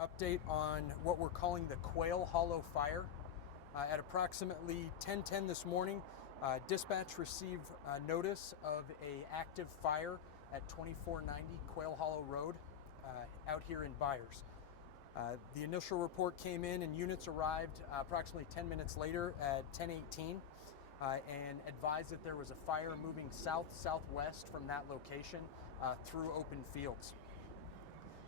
update on what we're calling the Quailhollow Fire. At approximately 10:10 this morning, dispatch received notice of an active fire at 2490 Quailhollow Road out here in Byers. The initial report came in and units arrived approximately 10 minutes later at 10:18 and advised that there was a fire moving south-southwest from that location through open fields.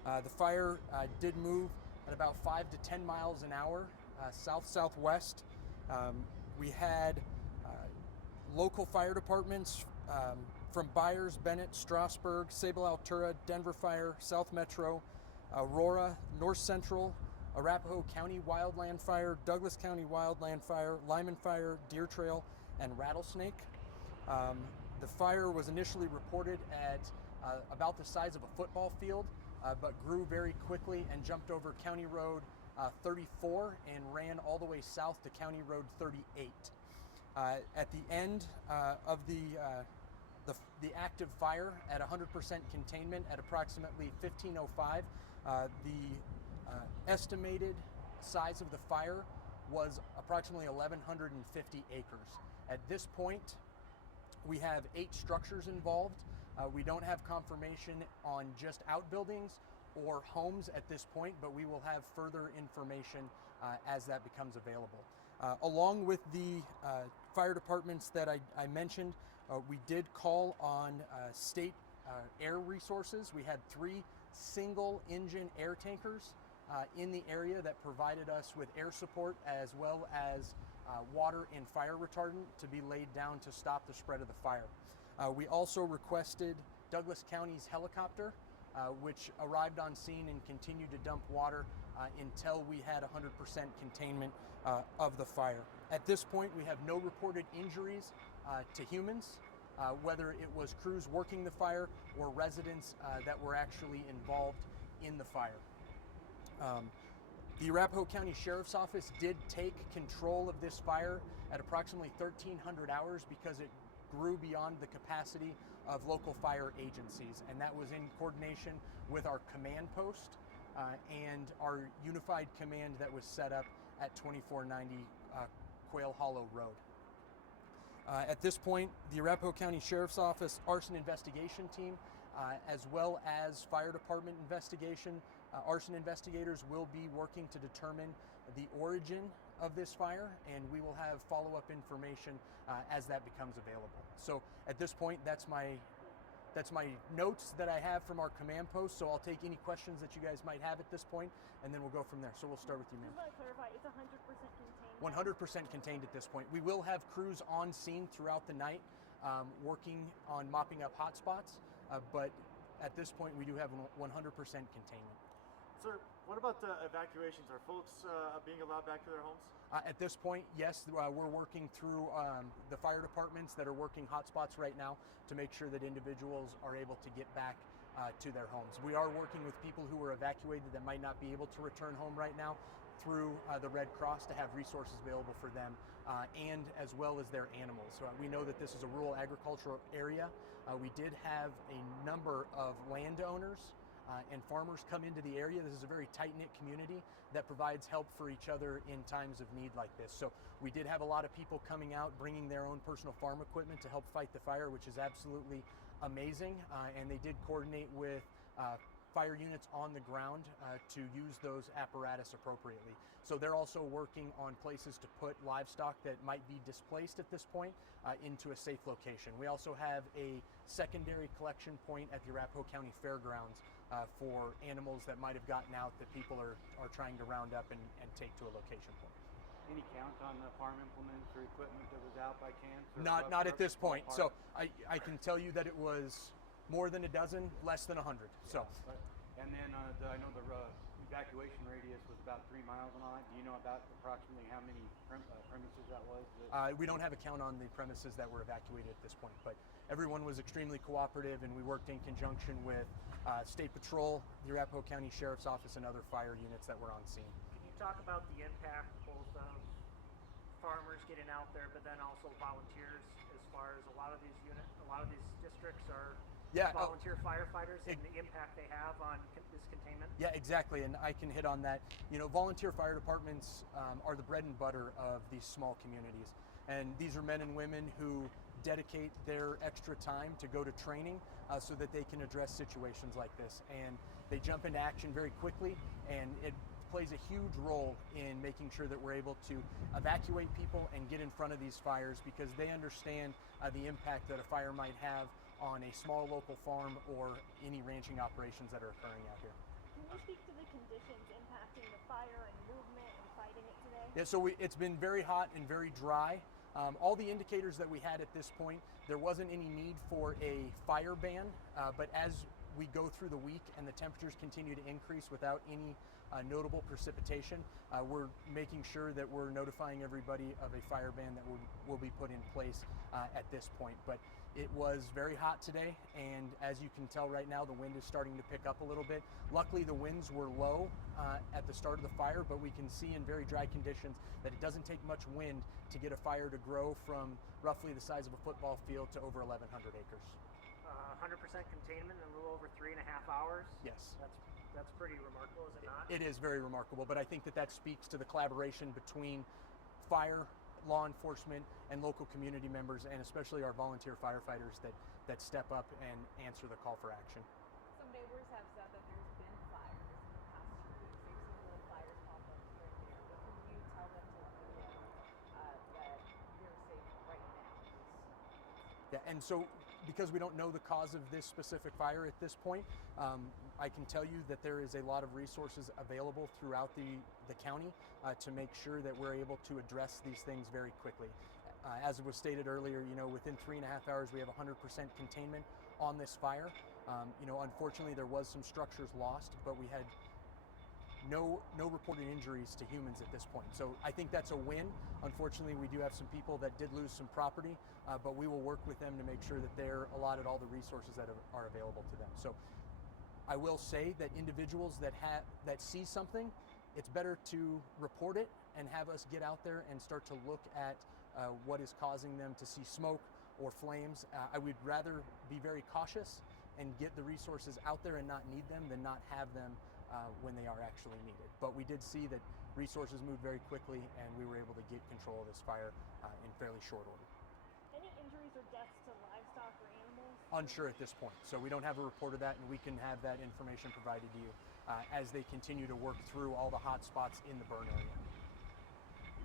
The fire did move at about 5 to 10 miles an hour south-southwest. We had local fire departments from Byers, Bennett, Strasburg, Sable Altura, Denver Fire, South Metro, Aurora, North Central, Arapahoe County Wildland Fire, Douglas County Wildland Fire, Lyman Fire, Deer Trail, and Rattlesnake. The fire was initially reported at about the size of a football field, but grew very quickly and jumped over County Road 34 and ran all the way south to County Road 38. At the end of the active fire at 100% containment at approximately 15:05, the estimated size of the fire was approximately 1,150 acres. At this point, we have 8 structures involved. We don't have confirmation on just outbuildings or homes at this point, but we will have further information as that becomes available. Along with the fire departments that I mentioned, we did call on state air resources. We had 3 single engine air tankers in the area that provided us with air support as well as water and fire retardant to be laid down to stop the spread of the fire. We also requested Douglas County's helicopter, which arrived on scene and continued to dump water until we had 100% containment of the fire. At this point, we have no reported injuries to humans, whether it was crews working the fire or residents that were actually involved in the fire. The Arapahoe County Sheriff's Office did take control of this fire at approximately 1300 hours because it grew beyond the capacity of local fire agencies, and that was in coordination with our command post and our unified command that was set up at 2490 Quailhollow Road. At this point, the Arapahoe County Sheriff's Office arson investigation team, as well as fire department investigation, arson investigators will be working to determine the origin of this fire, and we will have follow-up information as that becomes available. So at this point, that's my notes that I have from our command post, so I'll take any questions that you guys might have at this point, and then we'll go from there. So we'll start with you, ma'am. Just want to clarify, it's 100% contained? 100% contained at this point. We will have crews on scene throughout the night working on mopping up hot spots, but at this point we do have 100% containment. Sir, what about the evacuations? Are folks being allowed back to their homes? At this point, yes, we're working through the fire departments that are working hotspots right now to make sure that individuals are able to get back to their homes. We are working with people who were evacuated that might not be able to return home right now through the Red Cross to have resources available for them and as well as their animals. So we know that this is a rural agricultural area. We did have a number of landowners and farmers come into the area. This is a very tight-knit community that provides help for each other in times of need like this. So we did have a lot of people coming out, bringing their own personal farm equipment to help fight the fire, which is absolutely amazing. And they did coordinate with fire units on the ground to use those apparatus appropriately. So they're also working on places to put livestock that might be displaced at this point into a safe location. We also have a secondary collection point at the Arapahoe County Fairgrounds for animals that might have gotten out that people are trying to round up and take to a location point. Any count on the farm implements or equipment that was out by chance? Not at this point. So I can tell you that it was more than a dozen, less than 100. So. And then I know the evacuation radius was about 3 miles and on. Do you know about approximately how many premises that was? We don't have a count on the premises that were evacuated at this point, but everyone was extremely cooperative, and we worked in conjunction with State Patrol, the Arapahoe County Sheriff's Office, and other fire units that were on scene. Can you talk about the impact both of farmers getting out there, but then also volunteers, as far as a lot of these districts are Yeah, volunteer firefighters and the impact they have on this containment? Yeah, exactly, and I can hit on that. You know, volunteer fire departments are the bread and butter of these small communities, and these are men and women who dedicate their extra time to go to training so that they can address situations like this, and they jump into action very quickly, and it plays a huge role in making sure that we're able to evacuate people and get in front of these fires, because they understand the impact that a fire might have on a small local farm or any ranching operations that are occurring out here. Can you speak to the conditions impacting the fire and movement and fighting it today? Yeah, so it's been very hot and very dry. All the indicators that we had at this point, there wasn't any need for a fire ban, but as we go through the week and the temperatures continue to increase without any notable precipitation, we're making sure that we're notifying everybody of a fire ban that will be put in place at this point. But it was very hot today, and as you can tell right now, the wind is starting to pick up a little bit. Luckily, the winds were low at the start of the fire, but we can see in very dry conditions that it doesn't take much wind to get a fire to grow from roughly the size of a football field to over 1,100 acres. 100% containment in a little over 3.5 hours? Yes. That's pretty remarkable, is it not? It is very remarkable, but I think that speaks to the collaboration between fire, law enforcement, and local community members, and especially our volunteer firefighters that step up and answer the call for action. Some neighbors have said that there's been fires in the past 2 weeks. They've seen little fires pop up here and there. What can you tell them to let them know that you're safe right now? Yeah, and so because we don't know the cause of this specific fire at this point, I can tell you that there is a lot of resources available throughout the county to make sure that we're able to address these things very quickly. As was stated earlier, you know, within 3.5 hours we have 100% containment on this fire. You know, unfortunately there was some structures lost, but we had no reported injuries to humans at this point. So I think that's a win. Unfortunately, we do have some people that did lose some property, but we will work with them to make sure that they're allotted all the resources that are available to them. So I will say that individuals that see something, it's better to report it and have us get out there and start to look at what is causing them to see smoke or flames. I would rather be very cautious and get the resources out there and not need them than not have them when they are actually needed. But we did see that resources moved very quickly, and we were able to get control of this fire in fairly short order. Any injuries or deaths to livestock or animals? Unsure at this point, so we don't have a report of that, and we can have that information provided to you as they continue to work through all the hot spots in the burn area.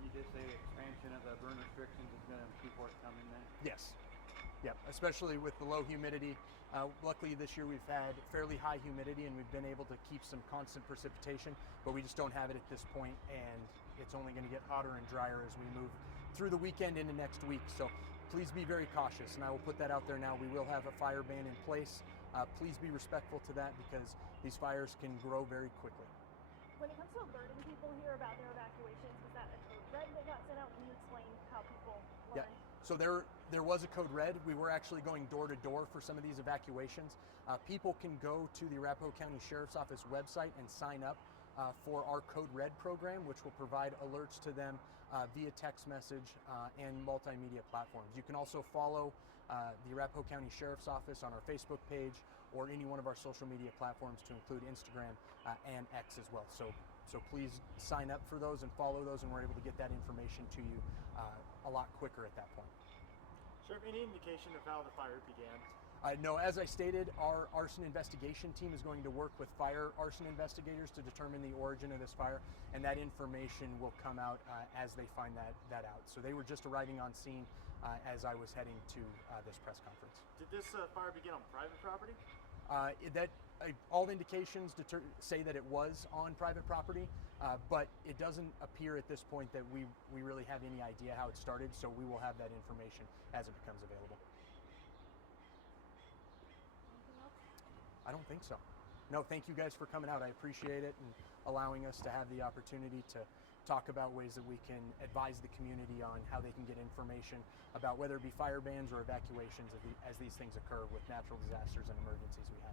You did say expansion of the burn restrictions is going to keep work coming then? Yes. Yep, especially with the low humidity. Luckily this year we've had fairly high humidity and we've been able to keep some constant precipitation, but we just don't have it at this point, and it's only going to get hotter and drier as we move through the weekend into next week. So please be very cautious, and I will put that out there now. We will have a fire ban in place. Please be respectful to that, because these fires can grow very quickly. When it comes to alerting people here about their evacuations, was that a code red that got sent out? Can you explain how people learn? Yeah. So there was a code red. We were actually going door to door for some of these evacuations. People can go to the Arapahoe County Sheriff's Office website and sign up for our code red program, which will provide alerts to them via text message and multimedia platforms. You can also follow the Arapahoe County Sheriff's Office on our Facebook page or any one of our social media platforms, to include Instagram and X as well. So please sign up for those and follow those, and we're able to get that information to you a lot quicker at that point. Sheriff, any indication of how the fire began? No, as I stated, our arson investigation team is going to work with fire arson investigators to determine the origin of this fire, and that information will come out as they find that out. So they were just arriving on scene as I was heading to this press conference. Did this fire begin on private property? All indications say that it was on private property, but it doesn't appear at this point that we really have any idea how it started, so we will have that information as it becomes available. Anything else? I don't think so. No, thank you guys for coming out. I appreciate it and allowing us to have the opportunity to talk about ways that we can advise the community on how they can get information about whether it be fire bans or evacuations as these things occur with natural disasters and emergencies we have.